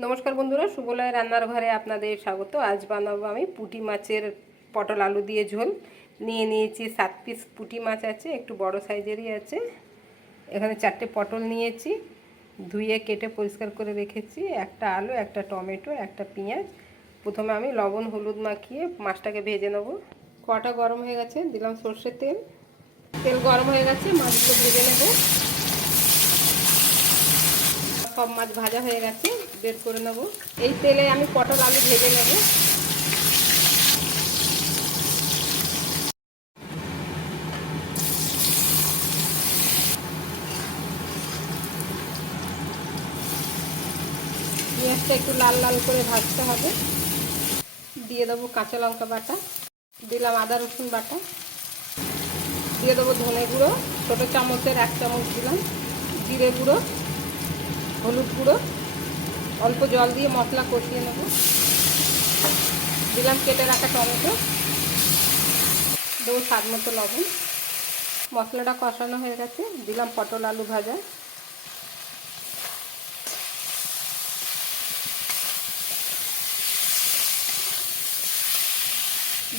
নমস্কার বন্ধুরা সুবলয় রান্নার ঘরে আপনাদের স্বাগত। আজ বানাবো আমি পুঁটি মাছের পটল আলু দিয়ে ঝোল। নিয়ে নিয়েছি সাত পিস পুঁটি মাছ আছে, একটু বড় সাইজেরই আছে। এখানে চারটে পটল নিয়েছি, ধুয়ে কেটে পরিষ্কার করে রেখেছি। একটা আলু, একটা টমেটো, একটা পেঁয়াজ। প্রথমে আমি লবণ, হলুদ মাখিয়ে মাছটাকে ভেজে নেব। কটা গরম হয়ে গেছে? দিলাম সর্ষের তেল। তেল গরম হয়ে গেছে, মাছগুলো ভেজে নেব। সব মাছ ভাজা হয়ে গেছে। বের করে নেব। এই তেলে আমি পটল আলু ভেজে নেব। পেঁয়াজটা একটু লাল লাল করে ভাজতে হবে। দিয়ে দেবো কাঁচা লঙ্কা বাটা। দিলাম আদা রসুন বাটা। দিয়ে দেবো ধনে গুঁড়ো। ছোটো চামচের এক চামচ দিলাম। জিরে গুঁড়ো, হলুদ গুঁড়ো। অল্প জল দিয়ে মশলা কষিয়ে নেব। দিলাম কেটে রাখা টমেটো। দেবো স্বাদ মতো লবণ। মশলাটা কষানো হয়ে গেছে। দিলাম পটল আলু ভাজা।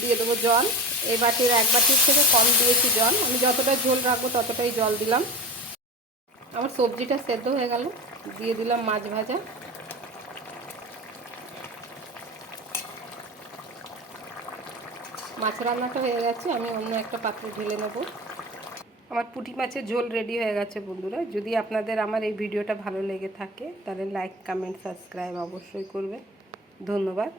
দিয়ে দেবো জল। এই বাটির এক বাটির থেকে কম দিয়েছি জল। আমি যতটা ঝোল রাখব ততটাই জল দিলাম। আমার সবজিটা সেদ্ধ হয়ে গেল। দিয়ে দিলাম মাছ ভাজা। মাছ রান্নাটা হয়ে গেছে, আমি অন্য একটা পাত্রে ঢেলে নেব। আমার পুঁটি মাছের ঝোল রেডি হয়ে গেছে বন্ধুরা। যদি আপনাদের আমার এই ভিডিওটা ভালো লেগে থাকে, তাহলে লাইক কমেন্ট সাবস্ক্রাইব অবশ্যই করবে। ধন্যবাদ।